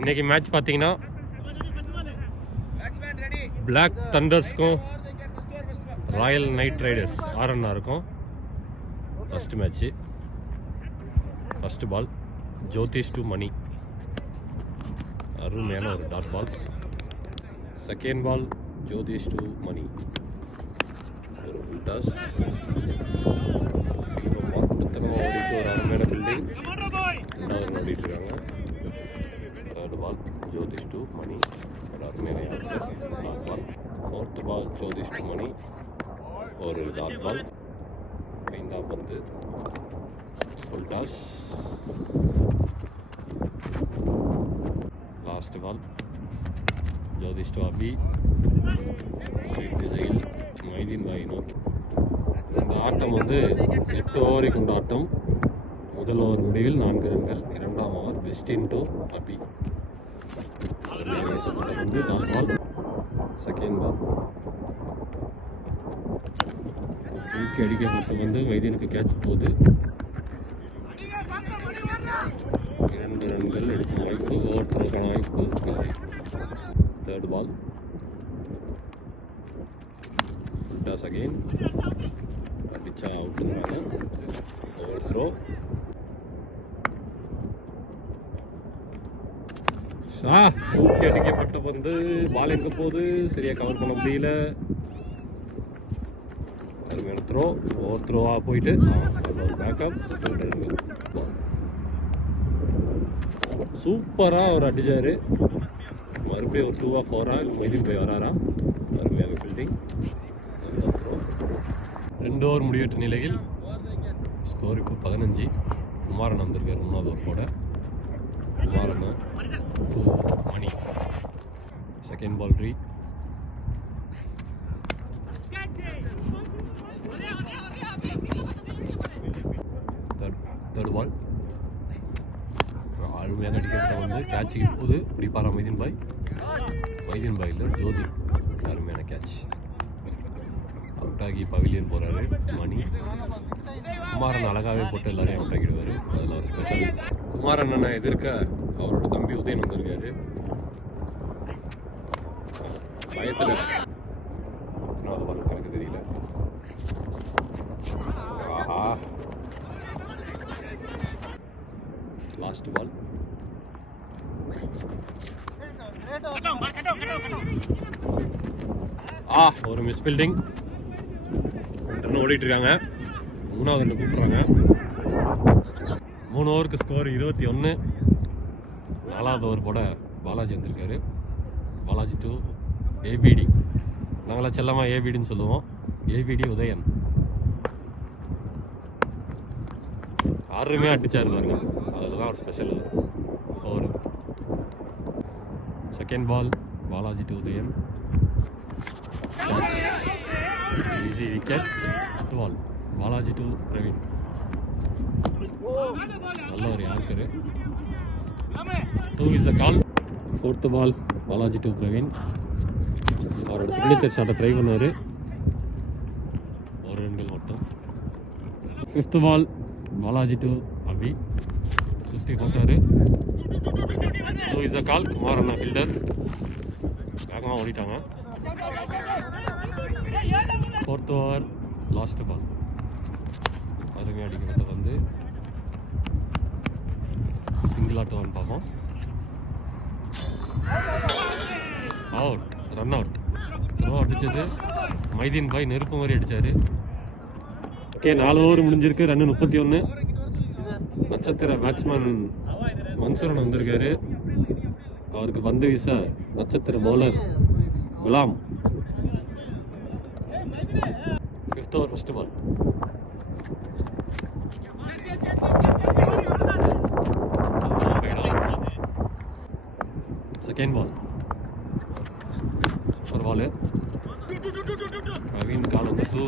இன்னைக்கு மேட்ச் பார்த்தீங்கன்னா பிளாக் தண்டர்ஸ்க்கும் ராயல் நைட் ரைடர்ஸ் ஆர்என்ஆருக்கும் first match. First ball Jyothish to Mani, அருமையான ஒரு dot ball. Second ball Jyothish to Mani, ஒரு ஃபுல் டாஸ். சில்வர் பால் பத்தனமாக ஓடிட்டு ஒரு அருமையான பில்டிங், ரெண்டாவது ஓடிட்டு இருக்காங்க. Third ball Jyothish to Mani, ஒரு அருமையான dot ball. Fourth ball Jyothish to Mani, ஒரு டாட் பால். ஐந்தாம் பந்து full toss. Last ball Jyothish to Abhi, straight திசையில் மைதீன் பாய் நோக்கி. இந்த ஆட்டம் 8 ஓவரை கொண்ட ஆட்டம். முதல் ஓவர் முடிவில் 4 ரன்கள். இரண்டாம் over best into Abhi. Dot ball. Second ball தூக்கி அடிக்கப்பட்டு மைதீனுக்கு கேட்ச் போகுது. 2 ரன்கள் எடுக்கும் வாய்ப்பு, ஓவர் த்ரோக்கான வாய்ப்பு இல்லை. தேர்ட் பால் டாஸ் அகெயின், அடிச்சா அவுட்டுங்கிறாங்க. Over throw. தூக்கி அடிக்கப்பட்ட பந்து பால் எங்க போகுது, சரியா கவர் பண்ண முடியல. அருமையான த்ரோ, ஓவர் த்ரோவா போயிட்டு பேக்கப். சூப்பரா அவர் அடிச்சாரு. மறுபடியும் ஒரு 2 4 மைதீன் போய் வராரா. அருமையாக ஃபீல்டிங். 2 ஓவர் முடிவெட்ட நிலையில் ஸ்கோர் இப்போ 15. குமாரன் வந்திருக்காரு மூணாவது ஓவர் போட. Kumaran to Mani. Second ball re. Third ball அருமையாக அடிக்கப்பட்ட கேட்சுக்கு போது பிடிப்பாரா மைதீன் பாய். மைதீன் பாயில் ஜோதி அருமையான கேட்ச். அவுட் ஆகி பவிலியன் போறாரு மணி. குமாரன் அழகாவே போட்டு எல்லாரையும் அவுட் ஆகிடுவாரு. அதில் ஒரு ஸ்பெஷல். குமாரன் அண்ணனை எதிர்க்க அவரோட தம்பி உதயன் வந்திருக்காரு. பயத்தில் எத்தனாவது பால் எனக்கு தெரியல. ஆஹா, லாஸ்ட் பால். ஒரு மிஸ் ஃபீல்டிங். 2 ரன் ஓடிட்டு இருக்காங்க. மூணாவது ரன் கூப்பிடுறாங்க. 3 ஓவருக்கு ஸ்கோர் 21. 4வது ஓவர் போட பாலாஜி வந்திருக்காரு. Balaji to ABD. நாங்களாம் செல்லமா ஏபிடின்னு சொல்லுவோம். ஏபிடி உதயன் அருமையாக அடிச்சாரு பாருங்க. அதில் தான் ஒரு special over. Second ball Balaji to Udhayan, easy wicket. Ball Balaji to Praveen, நல்ல ஒரு yorker. 2 is the call. Fourth ball Balaji to Praveen, அவரோட சிக்னேச்சர் ஷாட்டை ட்ரை பண்ணுவார். 1 ரன்கள் மட்டும். 5th பால் பாலாஜி டு அபி, சுற்றி போட்டார். 2 இஸ் த கால். குமாரண்ணா ஃபீல்டர் வேகமாக ஓடிட்டாங்க. 4th over last ball. அருமையாக அடிக்கப்பட்ட சிங்கிள் ஆட் ஒன் பார்ப்போம். Out, run out. த்ரோ அடிச்சது மைதீன் பாய் நெருப்பு மாதிரி அடிச்சாரு. ஓகே, 4 ஓவர் முடிஞ்சிருக்கு. ரன் 31. நட்சத்திர பேட்ஸ்மேன் மன்சூரன் வந்திருக்காரு. அவருக்கு பந்து வீச நட்சத்திர bowler Ghulam. 5th over first ball. Second ball super ball. Praveen call 2.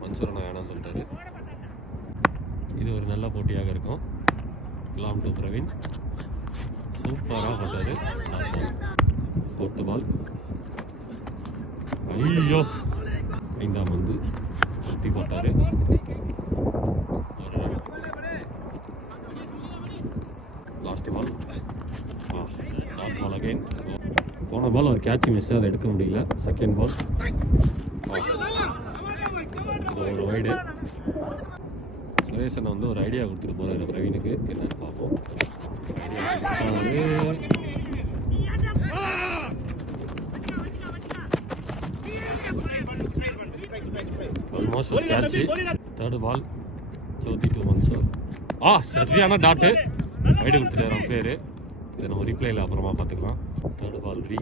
Mansooran வேணான்னு சொல்லிட்டாரு. இது ஒரு நல்ல போட்டியாக இருக்கும். குலாம் டு பிரவீன், சூப்பராக போட்டாரு. 4th பால். ஐயோ, 5ஆம் பந்து சுற்றி போட்டாரு. லாஸ்ட் பால் அகைன் போன பால் ஒரு கேட்ச் மிஸ், அதை எடுக்க முடியல. செகண்ட் பால் ஒரு வைடு. சுரேஷன் வந்து ஒரு ஐடியா கொடுத்துட்டு போகிறாரு பிரவீனுக்கு, என்னன்னு பார்ப்போம். ஆல்மோஸ்ட் ஒரு catch. Third ball Jyothi to Mansoor. சரியான டாட்டு வைடு கொடுத்துட்டாரு அம்பேரு. இதை நம்ம ரீப்ளேயில் அப்புறமா பார்த்துக்கலாம். Third ball re.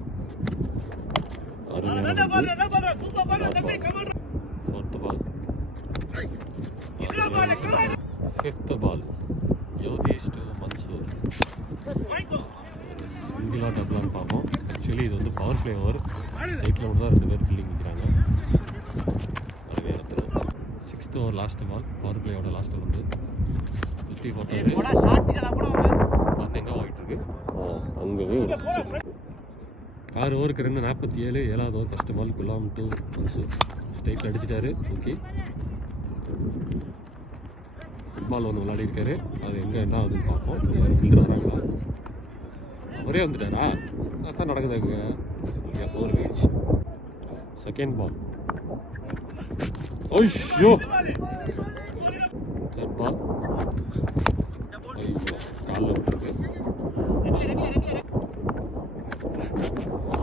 Fourth ball. Fifth ball Jyothish to Mansoor. சிங்கிளா டபுளான்னு பார்ப்போம். ஆக்சுவலி இது வந்து பவர் பிளே ஓவர். சைட்டில் மட்டும் தான் 2 பேர் ஃபீல்டிங் நிற்கிறாங்க. அது வேறு throw. 6th over last ball. Power பிளேயோட லாஸ்ட்டு வந்து சுற்றி போட்டாரு. எங்கே போயிட்டு இருக்கு? அங்கவே ஒரு 6 ஓவருக்கு 2:47. 7வது over first ball Ghulam to Mansoor. ஸ்ட்ரைட்டில் அடிச்சிட்டாரு. ஓகே, ஃபுட்பால் ஒன்று விளையாடி இருக்காரு. அது எங்கே என்ன ஆகுதுன்னு பார்ப்போம். ஃபீல்டர் வராங்களா? ஒரே வந்துட்டாரா? அதான் நடக்குது. 4 விக்கெட்ஸ். Second ball. ஐயோ, தேர்ட் பால். ஐயோ, காலில் விட்டுருக்கு.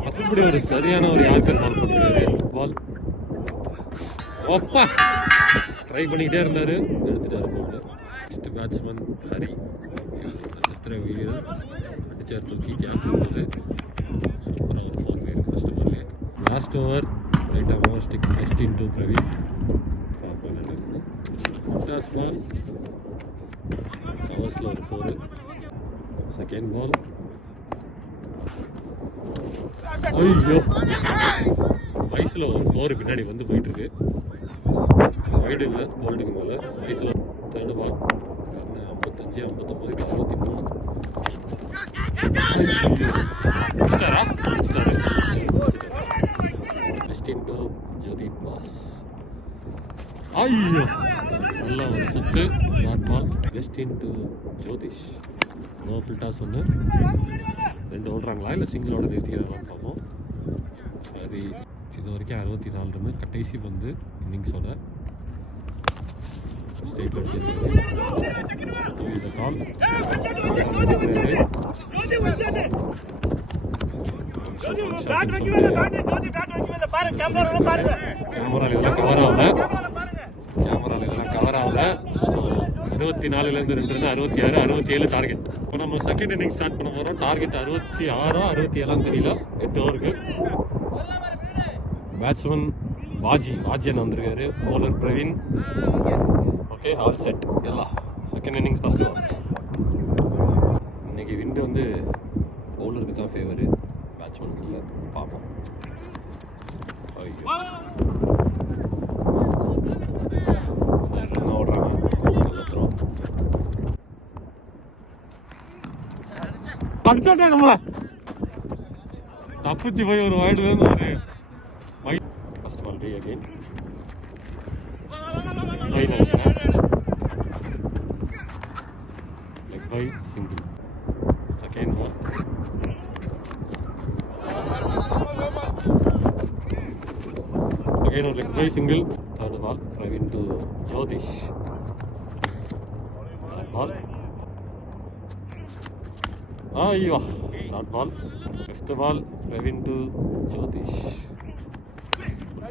அப்படி ஒரு சரியான ஒரு யார்கர் பால் போட்டுருக்காரு. பால் ஒப்பா ட்ரை பண்ணிக்கிட்டே இருந்தார், எடுத்துட்டாரு பால். Next batsman Hari. சித்திர வீரர் அடிச்சார், தூக்கி கேப் போகுது. சூப்பராக ஒரு 4 பேர் ஃபஸ்ட்டு பால்லே. லாஸ்ட் ஓவர் ரைட் ஆமாம் ஸ்டிக் நெக்ஸ்ட் இன்டூ பிரவீன். பார்ப்போம் என்ன இருக்குது. டாஸ் பால் கவர்ஸில் ஒரு 4. Second ball. ஐயோ, வயசில் ஒரு 4 பின்னாடி வந்து போயிட்டுருக்கு. வைடு இல்லை, போல்டுக்கு மேலே. வயசில் third ball. 55, 59, 63. Next to Jyothi pass. ஐயோ, நல்ல ஒரு சுத்து. Dot ball. Next to Jyothish. No full toss ஒன்று. 2 ஓடுறாங்களா இல்லை சிங்கிளோட நிறுத்திக்கிறாங்களான்னு பார்ப்போம். அது இது வரைக்கும் 64 ரன். கடைசி வந்து இன்னிங்ஸோட ஸ்டேட் அடிச்சிருக்காரு. கால் கேமரால இதெல்லாம் கவர் ஆகல. ஸோ 64லேருந்து 2 ரன், 66, 67 டார்கெட். இப்போ நம்ம செகண்ட் இன்னிங் ஸ்டார்ட் பண்ண போகிறோம். டார்கெட் 66, 67 தெரியல. 8 ஓவருக்கு. பேட்ஸ்மேன் வாஜியன் வந்திருக்காரு. Bowler Praveen. Okay, all set எல்லாம். Second innings first over. இன்னைக்கு விண்டு வந்து பவுலருக்கு தான் ஃபேவரு, பேட்ஸ்மேனுக்கு இல்லை. பார்ப்போம். ஐயோ, என்ன ஓடுறாங்க. நல்ல த்ரோ. அடிச்சோட்டே நம்மள தப்பிச்சு போய் ஒரு வைடு வேணும். ஒரு wide. First ball re again. Leg bye single. Second ball. Again ஒரு leg bye single. Third ball Praveen to Jyothish. Third ball. ஐயோ, not ball. Fifth ball Praveen to Jyothish.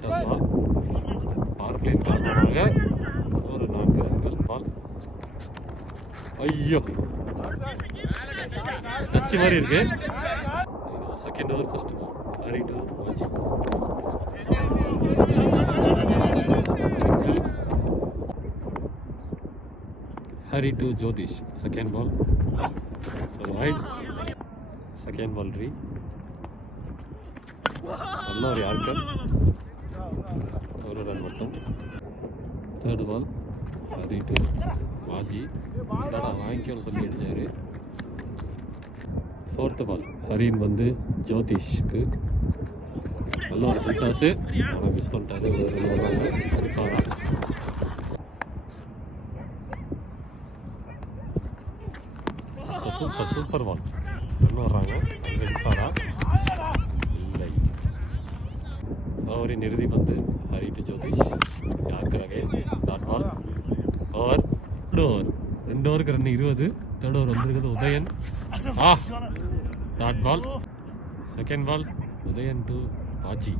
Ball. Power பிளேன் காரணமாக ஒரு 4 ரன்கள். பால். ஐயோ, நச்சு மாதிரி இருக்கு. Second over first ball. Hari to Vaji. Single. Hari to Jyothish. Second ball. Right. Second ball re. நல்ல ஒரு யார்கர். 1 ரன் மட்டும். Third ball Hari to வாஜி. வாங்கிக்கணும்னு சொல்லி அடிச்சாரு. ஃபோர்த்து பால் ஹரின் வந்து ஜோதிஷ்க்கு. நல்ல ஒரு ஃபுல் டாஸு. ஆனால் மிஸ் பண்ணிட்டாரு. சூப்பர் பால். ரன் வர்றாங்க. எடுப்பாரா இல்லை. ஓவரின் இறுதி பந்து ஹரி டு ஜோதிஷ். யாருக்கிறகை டாட் பால். Over 2 over. 2 ஓவருக்கு ரன் 20. தேர்ட் ஓவர் வந்திருக்குது Udayan. Dot ball. Second ball Udayan to Baji.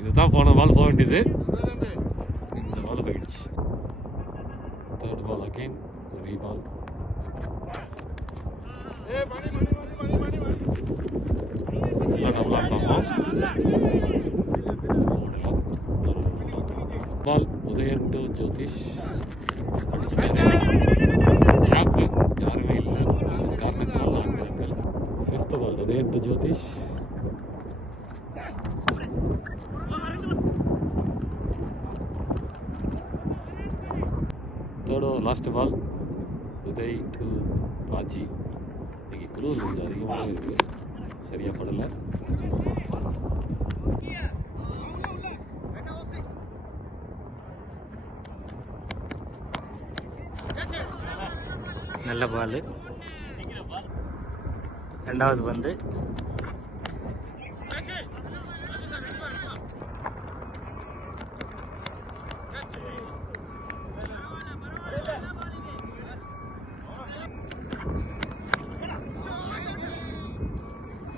இதுதான் போன பால் போக வேண்டியது. இந்த பால் போயிடுச்சு. Third ball again re ball. Ball Udayan to Jyothish. யாருமே இல்லை. காரணத்தினால் 4 ரன்கள். Fifth ball Udayan to Jyothish. Third over last ball Uday to Baji. இன்னைக்கு குளிர் கொஞ்சம் அதிகமாக இருக்குது. சரியா படலை. நல்ல பால். ரெண்டாவது பந்து.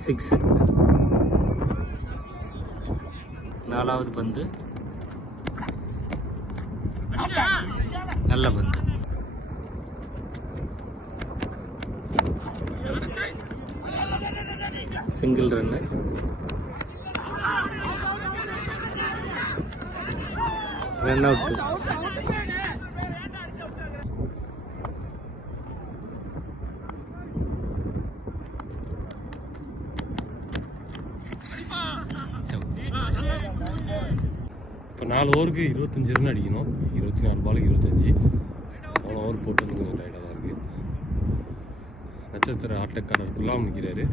சிக்ஸ். நாலாவது பந்து. நல்ல பந்து. Single run. Run out. இப்போ 4 ஓவருக்கு 25 ரன் அடிக்கணும். 24 பாலுக்கு 25. 3 ஓவர் போட்டு வந்து கொஞ்சம் டைட்டாக தான் இருக்குது. நட்சத்திர ஆட்டக்காரர் குலாம் நிற்கிறாரு.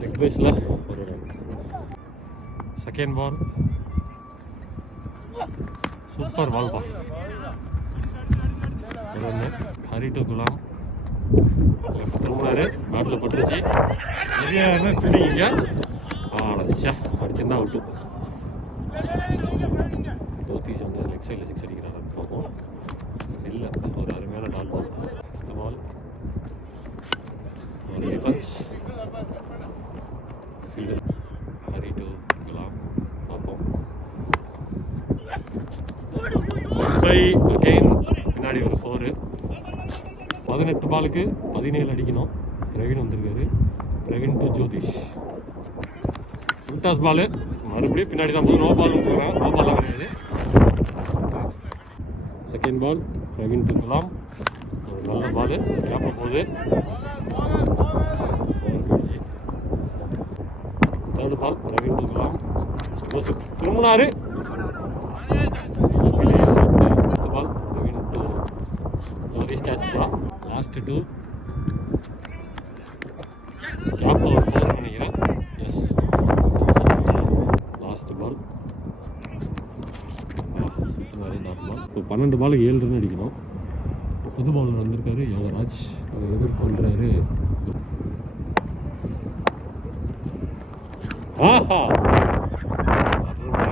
லெக் பேஸில் ஒரு run. Second ball super ball பா. ஒரு run. Hari to Ghulam. Left திரும்பினாரு. பேட்டில் பட்டுருச்சு. நிறைய ஃபீல்டிங்க. அடிச்சிருந்தா அவுட்டு. ஜோதிஷ் வந்து லெக் சைடில் 6 அடிக்கிறாரு பார்ப்போம். இல்லை, ஒரு அருமையான dot ball. Fifth ball defence. Fielder Hari to Ghulam பார்ப்போம். மும்பை அகெயின் பின்னாடி ஒரு 4. 18 பாலுக்கு 17 அடிக்கணும். பிரவீன் வந்திருக்காரு. பிரவீன் டு ஜோதிஷ். டாஸ் பால் மறுபடியும் பின்னாடி தான் போகுது. நோ பால் போகிறாங்க. நோ பால்லாம் கிடையாது. Second ball Praveen to Ghulam. ஒரு நல்ல பால் கேப்ப போகுது. Third ball Praveen to Ghulam. திரும்பினாரு. Ball Praveen to Jyothish. Catch. Last 2. Gap ஒரு 4 நினைக்கிறேன். Yes, last ball. இப்போ 12 பாலுக்கு 7 ரன் அடிக்கணும். புது பாலர் வந்திருக்காரு யோகராஜ். எதிர்கொள்றாரு.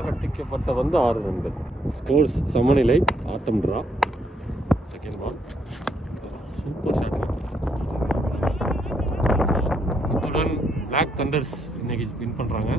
கட்டிக்கப்பட்ட வந்து 6 ரன்கள். ஸ்கோர்ஸ் சமநிலை. ஆட்டம் draw. Second ball super shot. இத்துடன் பிளாக் தண்டர்ஸ் இன்னைக்கு வின் பண்ணுறாங்க.